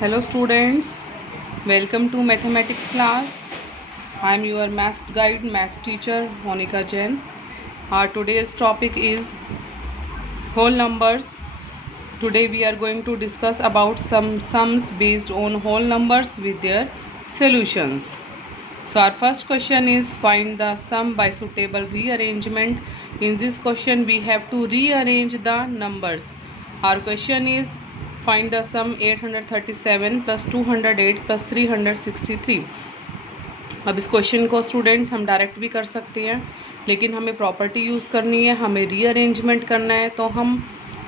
Hello students, welcome to mathematics class. I am your math guide, math teacher Monica Jain. Our today's topic is whole numbers. Today we are going to discuss about some sums based on whole numbers with their solutions. So our first question is find the sum by suitable rearrangement. In this question we have to rearrange the numbers. Our question is find the sum 837 plus 208 plus 363. अब इस question को students हम direct भी कर सकते हैं, लेकिन हमें प्रॉपर्टी यूज़ करनी है, हमें रीअरेंजमेंट करना है। तो हम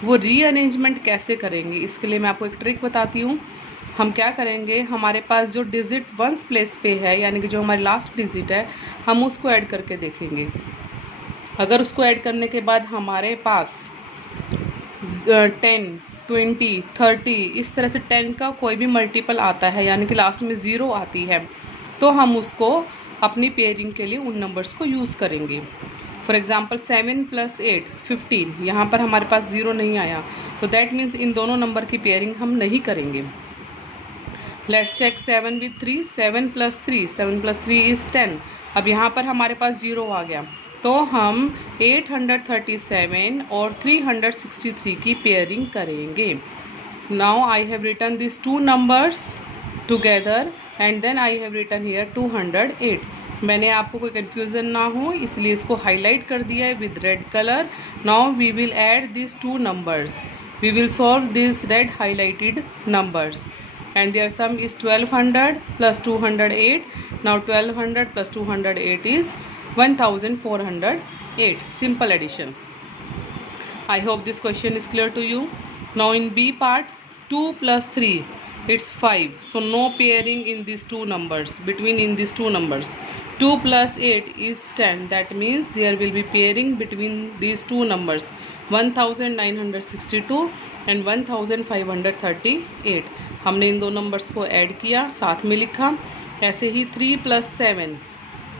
वो रीअरेंजमेंट कैसे करेंगे, इसके लिए मैं आपको एक ट्रिक बताती हूँ। हम क्या करेंगे, हमारे पास जो डिजिट वंस प्लेस पे है, यानी कि जो हमारी लास्ट डिजिट है, हम उसको ऐड करके देखेंगे। अगर उसको ऐड करने के बाद हमारे पास 10, 20, 30 इस तरह से 10 का कोई भी मल्टीपल आता है, यानी कि लास्ट में 0 आती है, तो हम उसको अपनी पेयरिंग के लिए उन नंबर्स को यूज़ करेंगे। फॉर एग्ज़ाम्पल 7 + 8 15, यहाँ पर हमारे पास 0 नहीं आया, तो दैट मीन्स इन दोनों नंबर की पेयरिंग हम नहीं करेंगे। Let's check 7 with 3, 7 + 3, 7 + 3 is 10। अब यहाँ पर हमारे पास 0 आ गया, तो हम 837 और 363 की पेयरिंग करेंगे। Now I have written this two numbers together and then I have written here 208। मैंने आपको कोई कन्फ्यूज़न ना हो इसलिए इसको हाईलाइट कर दिया है with red colour. Now we will add this two numbers, we will solve this red highlighted numbers and their sum is 1200 plus 208. Now 1200 plus 208 is 1408. Simple addition. I hope this question is clear to you. Now in B part, 2 plus 3 it's 5, so no pairing in these two numbers, in these two numbers. 2 plus 8 is 10, that means there will be pairing between these two numbers, 1962 and 1538. हमने इन दो numbers को add किया, साथ में लिखा। ऐसे ही 3 + 7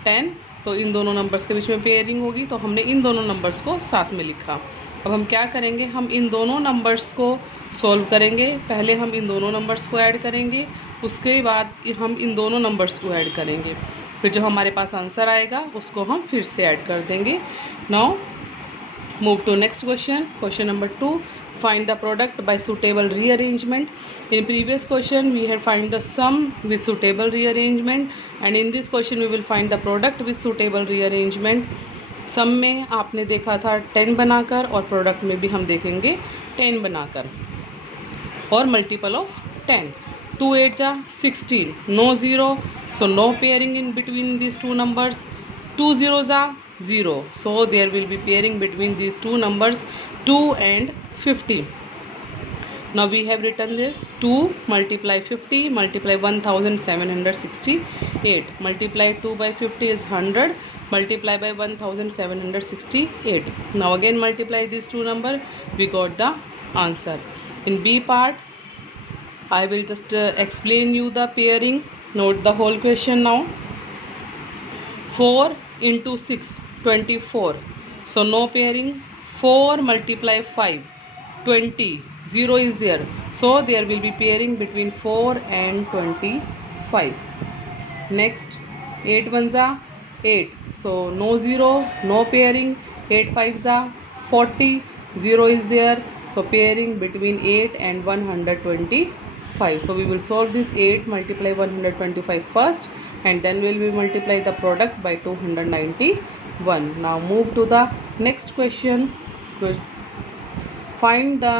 10, तो इन दोनों नंबर्स के बीच में पेयरिंग होगी, तो हमने इन दोनों नंबर्स को साथ में लिखा। अब हम क्या करेंगे, हम इन दोनों नंबर्स को सॉल्व करेंगे। पहले हम इन दोनों नंबर्स को ऐड करेंगे, उसके बाद हम इन दोनों नंबर्स को ऐड करेंगे, फिर जो हमारे पास आंसर आएगा उसको हम फिर से ऐड कर देंगे। Now move to next question, question number 2. Find the product by suitable rearrangement. In previous question we had find the sum with suitable rearrangement, and in this question we will find the product with suitable rearrangement. सम में आपने देखा था 10 बनाकर, और product में भी हम देखेंगे 10 बनाकर और मल्टीपल ऑफ 10. 2 8 जा 16, no 0, so no pairing in between these two numbers. 2 0 जा 0, so there will be pairing between these two numbers, 2 and 50. Now we have written this 2 multiply 50 multiply 1768, multiply 2 by 50 is 100, multiply by 1768. Now again multiply these two number, we got the answer. In B part I will just explain you the pairing. Note the whole question now. 4 into 6 24, so no pairing. 4 multiply 5 20, 0 is there, so there will be pairing between 4 and 25. Next 8 1 जा 8, so no 0, no pairing. 8 5 जा 40, 0 is there, so pairing between 8 and 125. So we will solve this 8 multiply 125 first, and then we will multiply the product by 291. Now move to the next question. Find the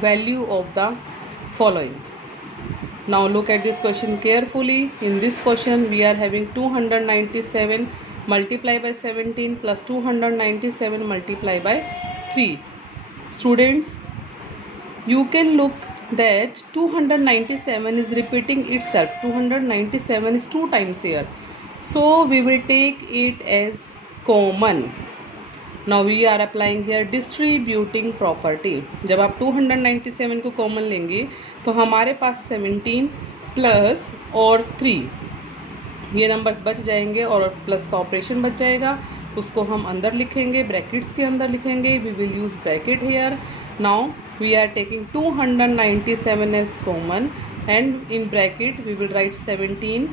value of the following. Now look at this question carefully. In this question we are having 297 multiplied by 17 plus 297 multiplied by 3. Students, you can look that 297 is repeating itself. 297 is 2 times here, so we will take it as common. Now we are applying here distributing property. जब आप 297 को common लेंगे तो हमारे पास 17 plus और 3 ये numbers बच जाएंगे, और प्लस का ऑपरेशन बच जाएगा, उसको हम अंदर लिखेंगे, ब्रैकेट्स के अंदर लिखेंगे. We will use bracket here. Now we are taking 297 as common, and in bracket we will write 17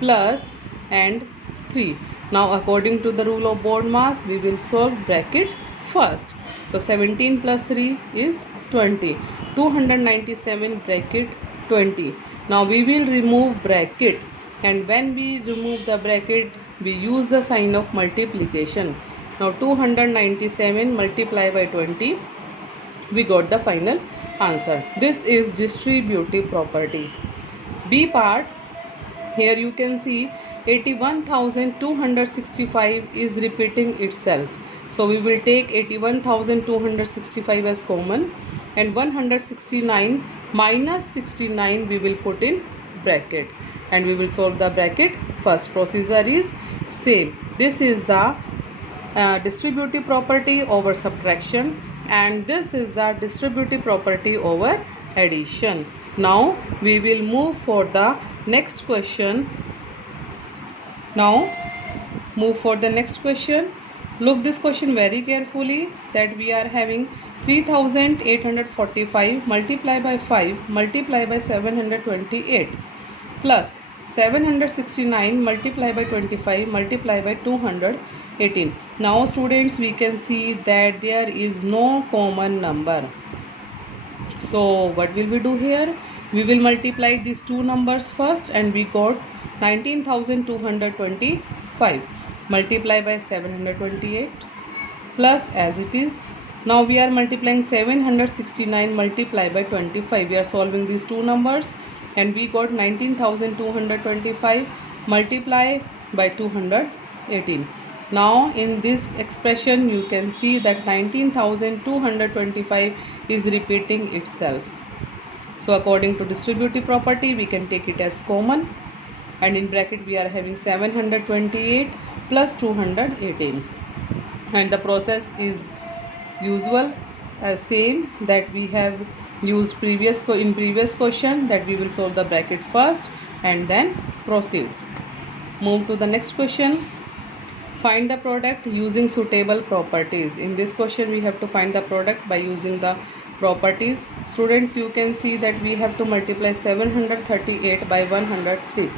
plus and 3. Now according to the rule of BODMAS, we will solve bracket first. So 17 plus 3 is 20. 297 bracket 20. Now we will remove bracket, and when we remove the bracket we use the sign of multiplication. Now 297 multiplied by 20, we got the final answer. This is distributive property. B part, here you can see 81,265 is repeating itself. So we will take 81,265 as common, and 169 minus 69 we will put in bracket, and we will solve the bracket first. Procedure is same. This is the distributive property over subtraction, and this is the distributive property over addition. Now we will move for the next question. Look this question very carefully, that we are having 3845 multiplied by 5 multiplied by 728 plus 769 multiplied by 25 multiplied by 218. Now students, we can see that there is no common number. So what will we do here? We will multiply these two numbers first, and we got 19,225 multiplied by 728 plus as it is. Now we are multiplying 769 multiplied by 25. We are solving these two numbers, and we got 19,225 multiplied by 218. Now in this expression you can see that 19,225 is repeating itself. So according to distributive property, we can take it as common, and in bracket we are having 728 plus 218, and the process is usual, same that we have used in previous question, that we will solve the bracket first and then proceed. Move to the next question. Find the product using suitable properties. In this question we have to find the product by using the properties. Students, you can see that we have to multiply 738 by 103.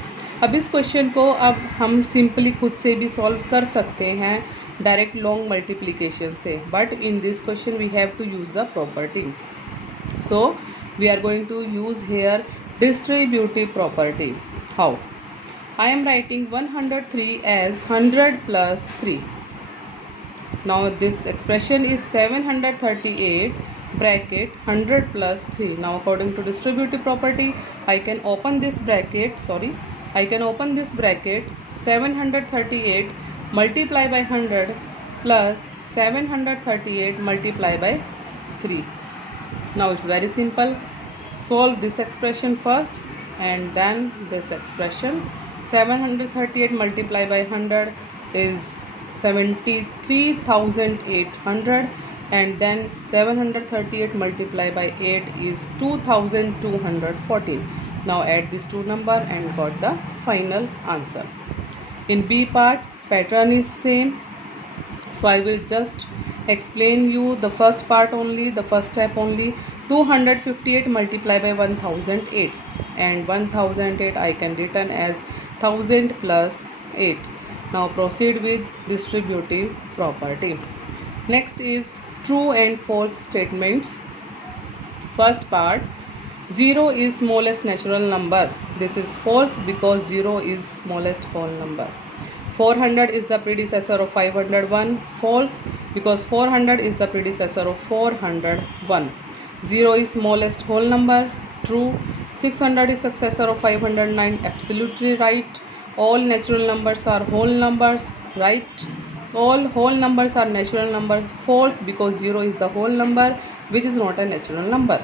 अब इस question को अब हम simply खुद से भी solve कर सकते हैं डायरेक्ट लॉन्ग मल्टीप्लिकेशन से, but in this question we have to use the property. So we are going to use here distributive property. How? I am writing 103 as 100 plus 3. Now this expression is 738 bracket 100 plus 3. Now according to distributive property, I can open this bracket 738 multiply by 100 plus 738 multiply by 3. Now it's very simple. Solve this expression first and then this expression. 738 multiplied by 100 is 73,800, and then 738 multiplied by 8 is 2,214. Now add these two numbers and got the final answer. In B part, pattern is same, so I will just explain you the first part only, the first step only. 258 multiplied by 1008, and 1008 I can written as 1000 plus 8. Now proceed with distributive property. Next is true and false statements. First part, 0 is smallest natural number. This is false because 0 is smallest whole number. 400 is the predecessor of 501. False because 400 is the predecessor of 401. 0 is smallest whole number. True. 600 is successor of 509. Absolutely right. All natural numbers are whole numbers. Right. All whole numbers are natural number. False because 0 is the whole number, which is not a natural number.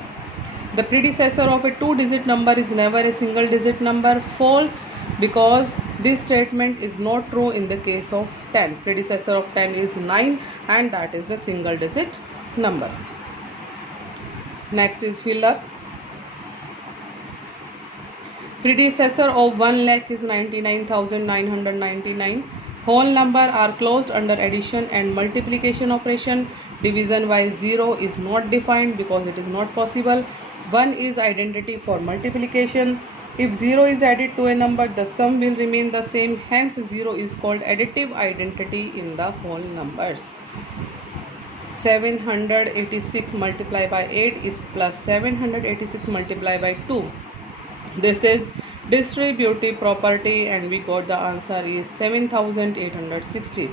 The predecessor of a 2-digit number is never a single digit number. False because this statement is not true in the case of 10. Predecessor of 10 is 9, and that is the single digit number. Next is fill up. Predecessor of 1 lakh is 99,999. Whole number are closed under addition and multiplication operation. Division by 0 is not defined because it is not possible. 1 is identity for multiplication. If 0 is added to a number, the sum will remain the same. Hence 0 is called additive identity in the whole numbers. 786 multiplied by 8 is plus 786 multiplied by 2. This is distributive property and we got the answer is 7860.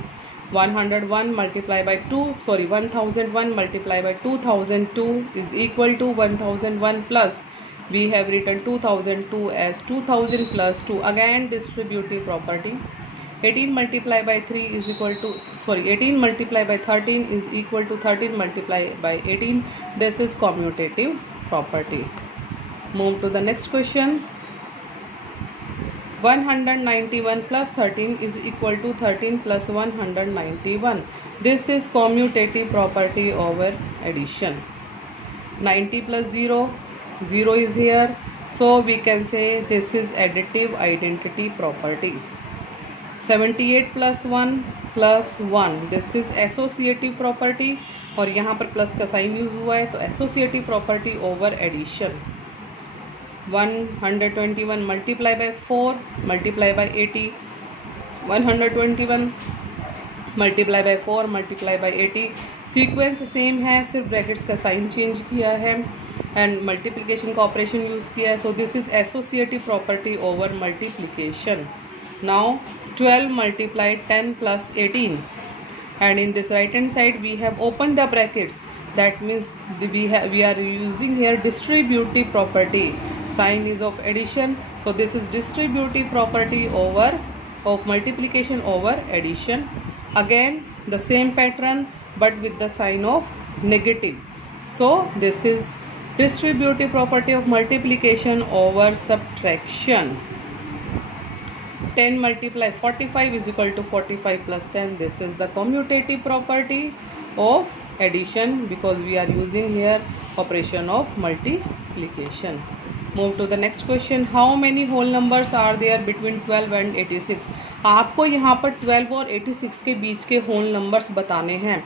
101 multiplied by 1001 multiplied by 2002 is equal to 1001 plus we have written 2002 as 2000 plus 2, again distributive property. 18 multiplied by 3 is equal to 18 multiplied by 13 is equal to 13 multiplied by 18. This is commutative property. Move to the next question. 191 plus 13 is equal to 13 plus 191. This is commutative property over addition. 90 plus 0, 0 is here, so we can say this is additive identity property. 78 plus 1 plus 1, this is associative property और यहाँ पर plus का sign use हुआ है तो associative property over addition. 121 multiply by 4 multiply by 80. 121 multiply by 4 multiply by 80. Sequence same है, सिर्फ brackets का साइन चेंज किया है एंड मल्टीप्लिकेशन का ऑपरेशन यूज़ किया है. So this is associative property over multiplication. Now 12 multiplied 10 plus 18 and in this right hand side we have opened the brackets. That means we are using here distributive property. Sign is of addition, so this is distributive property over of multiplication over addition. Again the same pattern but with the sign of negative. So this is distributive property of multiplication over subtraction. 10 multiply 45 is equal to 45 plus 10. This is the commutative property of addition because we are using here operation of multiplication. Move to the next question. How many whole numbers are there between 12 and 86? आपको यहाँ पर 12 और 86 के बीच के whole numbers बताने हैं.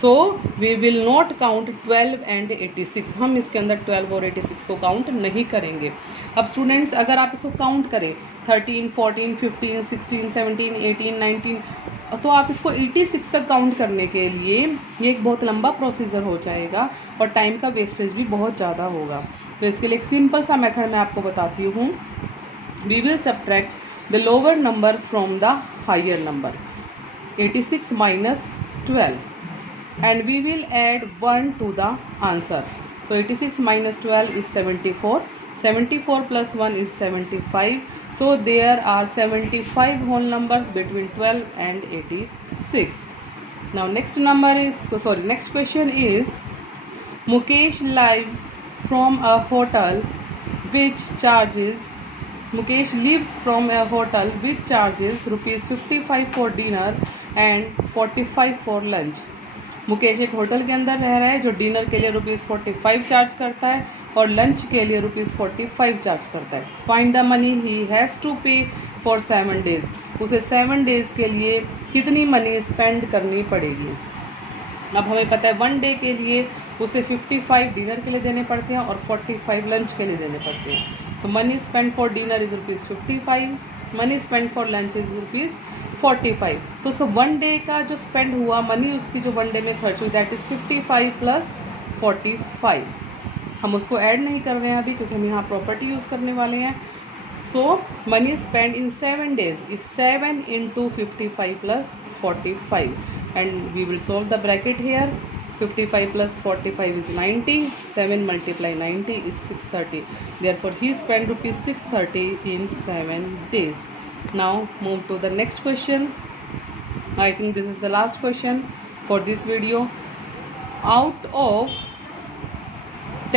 So we will not count 12 and 86. हम इसके अंदर 12 और 86 को काउंट नहीं करेंगे. अब स्टूडेंट्स अगर आप इसको काउंट करें 13, 14, 15, 16, 17, 18, 19 तो आप इसको 86 तक काउंट करने के लिए ये एक बहुत लंबा प्रोसीजर हो जाएगा और टाइम का वेस्टेज भी बहुत ज़्यादा होगा. तो इसके लिए एक सिंपल सा मेथड मैं आपको बताती हूँ. We will subtract the lower number from the higher number. 86 minus 12 and we will add 1 to the answer. So 86 minus 12 is 74. 74 plus 1 is 75. So there are 75 whole numbers between 12 and 86. Now next question is Mukesh lives from a hotel which charges rupees 55 for dinner and 45 for lunch. Mukesh एक hotel के अंदर रह रहा है जो dinner के लिए ₹45 charge करता है और लंच के लिए ₹45 चार्ज करता है. Find the money he has to pay for 7 days. उसे 7 days के लिए कितनी मनी स्पेंड करनी पड़ेगी. अब हमें पता है 1 day के लिए उसे 55 डिनर के लिए देने पड़ते हैं और 45 लंच के लिए देने पड़ते हैं. So money spend for dinner is ₹55. Money spend for lunch is ₹45. तो उसका 1 day का जो स्पेंड हुआ मनी उसकी जो 1 day में खर्च हुई दैट इज़ 55 प्लस 45. हम उसको ऐड नहीं कर रहे हैं अभी क्योंकि हम यहाँ प्रॉपर्टी यूज़ करने वाले हैं. So money spend in 7 days is 7 into 55 plus 45 and we will solve the bracket here. 55 plus 45 is 90. 7 multiply 90 is 630. Therefore he spent ₹630 in 7 days. Now move to the next question. I think this is the last question for this video. Out of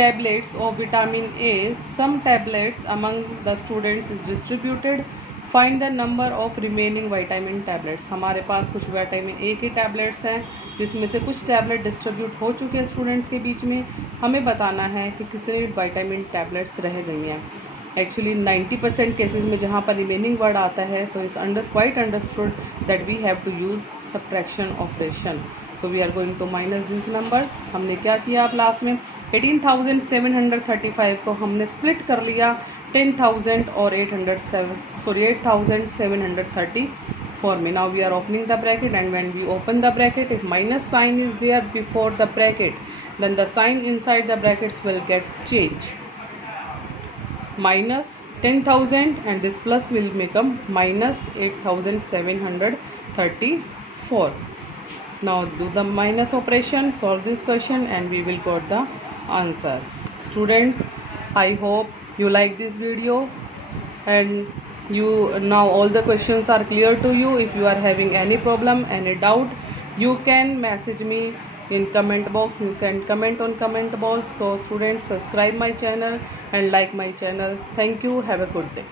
tablets of vitamin A, some tablets among the students is distributed. Find the number of remaining vitamin tablets. हमारे पास कुछ vitamin A के tablets हैं जिसमें से कुछ tablet distribute हो चुके हैं स्टूडेंट्स के बीच में. हमें बताना है कि कितने विटामिन टैबलेट्स रह गई हैं. एक्चुअली 90% केसेस में जहाँ पर रिमेनिंग वर्ड आता है तो इस quite understood that we have to use subtraction operation. So we are going to minus this numbers. हमने क्या किया अब लास्ट में 18,735 को हमने स्प्लिट कर लिया 10,000 और 8,734 में. Now we are opening the bracket and when we open the bracket, if minus sign is there before the bracket, then the sign inside the brackets will get changed. Minus 10,000 and this plus will become minus 8,734. Now do the minus operation, solve this question and we will got the answer. Students, I hope you like this video and you now all the questions are clear to you. If you are having any problem, any doubt, you can message me in comment box. You can comment on comment box. So students, subscribe my channel and like my channel. Thank you. Have a good day.